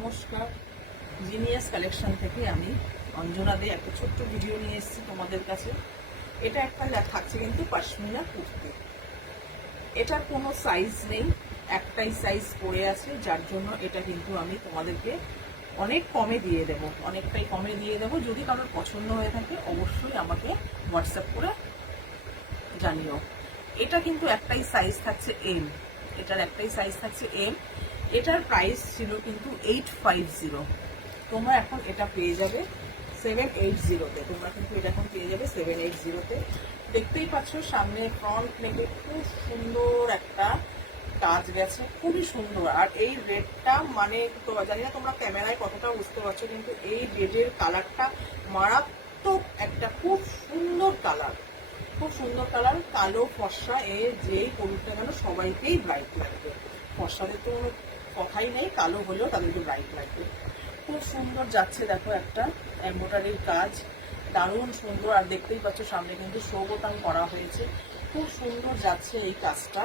নমস্কার, genius collection থেকে আমি অঞ্জনা দে একটা ছোট্ট ভিডিও নিয়ে এসেছি তোমাদের কাছে। এটা একটা থাকছে কিন্তু পশমিনা কুর্তি। এটার কোনো সাইজ নেই, একটাই সাইজ পড়ে আছে, যার জন্য এটা কিন্তু আমি তোমাদেরকে অনেক কমে দিয়ে দেবো, অনেকটাই কমে দিয়ে দেবো। যদি কারোর পছন্দ হয়ে থাকে অবশ্যই আমাকে হোয়াটসঅ্যাপ করে জানিও। এটা কিন্তু একটাই সাইজ থাকছে এম, এটার একটাই সাইজ থাকছে এম। এটার প্রাইস ছিল কিন্তু 850। তোমরা এখন এটা পেয়ে যাবে 780-তে। তোমরা কিন্তু এটা এখন পেয়ে যাবে 780-তে। দেখতেই পাচ্ছ সামনে ফ্রন্ট নেকে খুব সুন্দর একটা কাজ গেছে, খুবই সুন্দর। আর এই রেডটা মানে তো জানি না তোমরা ক্যামেরায় কতটা বুঝতে পারছো, কিন্তু এই রেডের কালারটা মারাত্মক একটা খুব সুন্দর কালার, খুব সুন্দর কালার। কালো ফর্সা যেই করুক না কেন সবাইকেই ব্রাইট লাগবে। ফর্সাদের তো কোনো কথাই নেই, কালো হলেও তাদেরকে ব্রাইট লাগবে। খুব সুন্দর যাচ্ছে, দেখো একটা এমব্রয়ডারির কাজ, দারুণ সুন্দর। আর দেখতেই পাচ্ছ সামনে কিন্তু শো বোতাম করা হয়েছে, খুব সুন্দর যাচ্ছে এই কাজটা।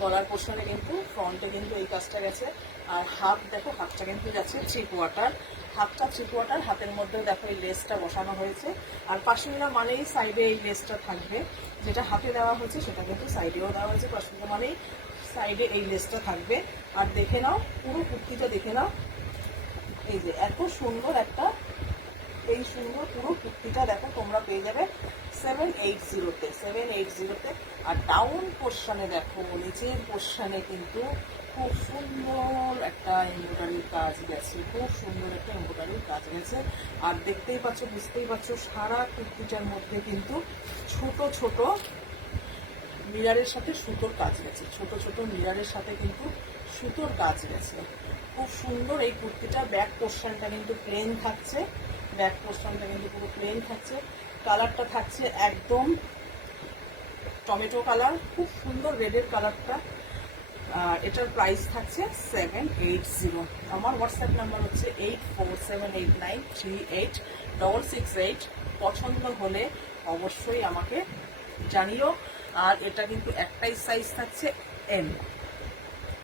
গলার পোর্শনে কিন্তু ফ্রন্টে কিন্তু এই কাজটা গেছে। আর হাফ দেখো, হাফটা কিন্তু যাচ্ছে 3 কোয়ার্টার, হাফটা 3 কোয়ার্টার। হাতের মধ্যেও দেখো এই লেসটা বসানো হয়েছে। আর পশমিনা মানেই সাইডে এই লেসটা থাকবে, যেটা হাতে দেওয়া হয়েছে সেটা কিন্তু সাইডেও দেওয়া হয়েছে। পশমিনা মানেই সাইডে এই লেসটা থাকবে। আর দেখে নাও পুরো কুর্তিটা, দেখে নাও এই যে এত সুন্দর একটা, এই সুন্দর পুরো কুর্তিটা দেখো তোমরা পেয়ে যাবে 780-তে। আর ডাউন পোর্শনে দেখো, নিচের পোর্শনে কিন্তু খুব সুন্দর একটা এমব্রয়ডারির কাজ গেছে, খুব সুন্দর একটা এমব্রয়ডারির কাজ গেছে। আর দেখতেই পাচ্ছ, বুঝতেই পারছো সারা কুর্তিটার মধ্যে কিন্তু ছোট ছোট মিরারের সাথে সুতোর কাজ গেছে, ছোট ছোট মিরারের সাথে কিন্তু সুতোর কাজ গেছে, খুব সুন্দর এই কুর্তিটা। ব্যাক পোর্শনটা কিন্তু প্লেন থাকছে, ব্যাক পোর্শনটা কিন্তু পুরো প্লেন থাকছে। কালারটা থাকছে একদম টমেটো কালার, খুব সুন্দর রেডের কালারটা। আর এটার প্রাইস থাকছে 780। আমার হোয়াটসঅ্যাপ নাম্বার হচ্ছে 8478938668। পছন্দ হলে অবশ্যই আমাকে জানিও। আর এটা কিন্তু একটাই সাইজ থাকছে এম।